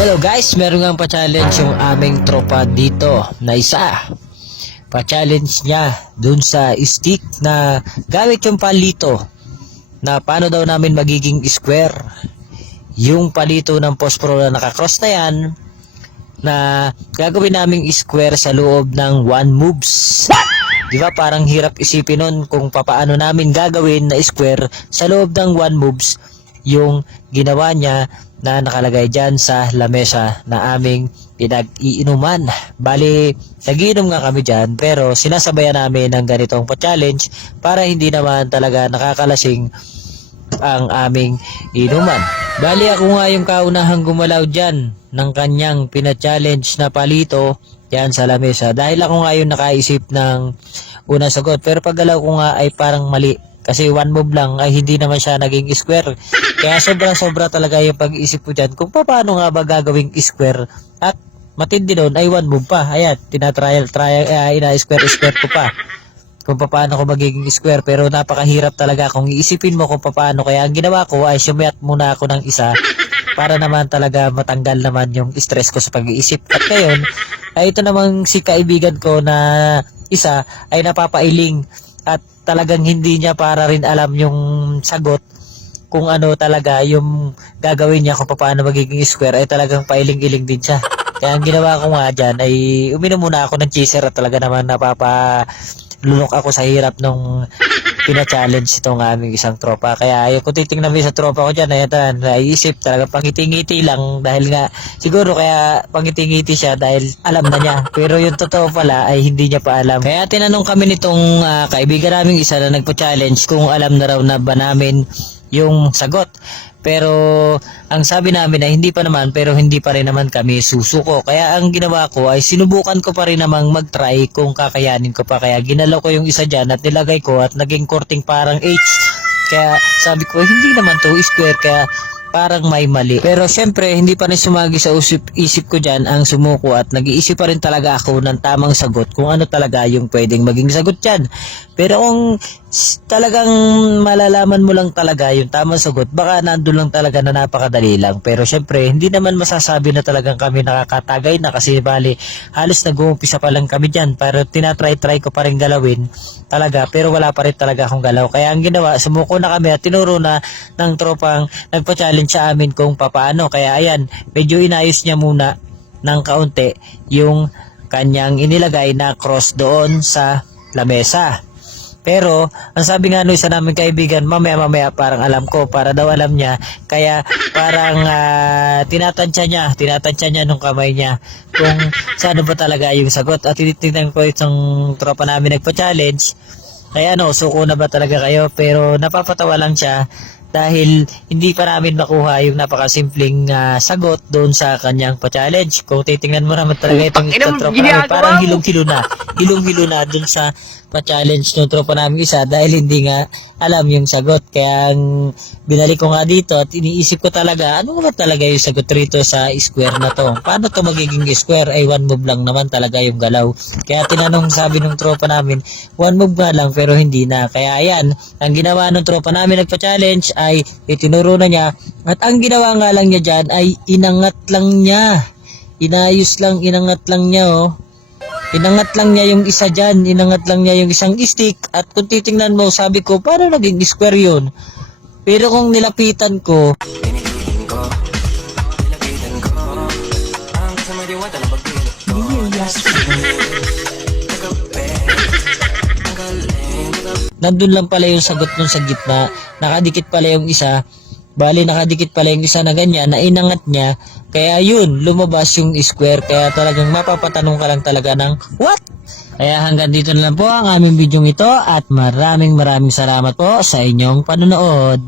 Hello guys, meron nga pa-challenge yung aming tropa dito na isa. Pa-challenge niya dun sa stick na gamit yung palito na paano daw namin magiging square yung palito ng posporo na nakakross na yan, na gagawin naming square sa loob ng 1 moves. Di ba parang hirap isipin nun kung papaano namin gagawin na square sa loob ng 1 moves yung ginawa niya na nakalagay dyan sa lamesa na aming pinag-iinuman. Bali, nagiinom nga kami dyan, pero sinasabayan namin ng ganitong pa-challenge para hindi naman talaga nakakalasing ang aming inuman. Bali, ako nga yung kaunahang gumalaw dyan ng kanyang pina-challenge na palito yan sa lamesa. Dahil ako nga yung nakaisip ng unang sagot, pero paggalaw ko nga ay parang mali. Kasi 1 move lang ay hindi naman siya naging square. Kaya sobra-sobra talaga yung pag-iisip ko dyan kung paano nga ba gagawing square. At matindi doon ay 1 move pa. Ayan, ina-square ko pa kung paano ko magiging square. Pero napakahirap talaga kung iisipin mo kung paano. Kaya ang ginawa ko ay sumayat muna ako ng isa para naman talaga matanggal naman yung stress ko sa pag-iisip. At ngayon, ay ito namang si kaibigan ko na isa ay napapailing at talagang hindi niya para rin alam yung sagot kung ano talaga yung gagawin niya kung paano magiging square, ay talagang pailing-iling din siya. Kaya ang ginawa ko nga dyan ay uminom muna ako ng chaser at talaga naman napapalunok ako sa hirap nung pina-challenge itong aming isang tropa. Kaya kung titingnan mo sa tropa ko dyan, naisip talaga pangiti-ngiti lang dahil nga siguro kaya pangiti-ngiti siya dahil alam na niya. Pero yung totoo pala ay hindi niya pa alam. Kaya tinanong kami nitong kaibigan naming isa na nagpa-challenge kung alam na raw na ba namin yung sagot. Pero ang sabi namin ay hindi pa naman, pero hindi pa rin naman kami susuko. Kaya ang ginawa ko ay sinubukan ko pa rin namang mag-try kung kakayanin ko pa. Kaya ginalaw ko yung isa dyan at nilagay ko at naging korting parang H. Kaya sabi ko hindi naman to square, kaya parang may mali. Pero syempre hindi pa rin sumagi sa isip ko dyan ang sumuko at nag-iisip pa rin talaga ako ng tamang sagot kung ano talaga yung pwedeng maging sagot dyan. Pero kung talagang malalaman mo lang talaga yung tamang sagot, baka nandun lang talaga na napakadali lang. Pero syempre hindi naman masasabi na talagang kami nakakatagay na kasi bali halos nag-uumpisa pa lang kami dyan. Pero tinatry-try ko pa rin galawin talaga, pero wala pa rin talaga akong galaw. Kaya ang ginawa, sumuko na kami at tinuro na ng tropang nagpa-challenge sa amin kung papaano. Kaya ayan, medyo inayos niya muna ng kaunti yung kanyang inilagay na cross doon sa lamesa. Pero ang sabi nga nung isa namin kaibigan, mamaya parang alam ko, para daw alam niya. Kaya parang tinatansya niya nung kamay niya kung saan ba talaga yung sagot. At tinitingnan ko itong tropa namin nagpa-challenge. Kaya suko na ba talaga kayo? Pero napapatawa lang siya dahil hindi pa namin makuha yung napakasimpleng sagot doon sa kanyang pa-challenge. Kung titingnan mo naman talaga itong tropa namin, parang hilong-hilo na doon sa pa-challenge ng tropa namin isa dahil hindi nga alam yung sagot. Kaya binalik ko nga dito at iniisip ko talaga, ano ba talaga yung sagot rito sa square na to? Paano to magiging square? Ay 1 move lang naman talaga yung galaw. Kaya tinanong, sabi ng tropa namin, 1 move nga lang pero hindi na. Kaya ayan, ang ginawa ng tropa namin nagpa-challenge ay itinuro na niya at ang ginawa nga lang niya dyan ay inangat lang niya. Inangat lang niya Inangat lang niya yung isa dyan, inangat lang niya yung isang stick at kung titingnan mo, sabi ko, paano naging square yun? Pero kung nilapitan ko, nandun lang pala yung sagot nun sa gitna, nakadikit pala yung isa. Bali nakadikit pala yung isa na ganyan na inangat niya, kaya yun lumabas yung square. Kaya talagang mapapatanong ka lang talaga ng what? Kaya hanggang dito na lang po ang aming video ito at maraming salamat po sa inyong panonood.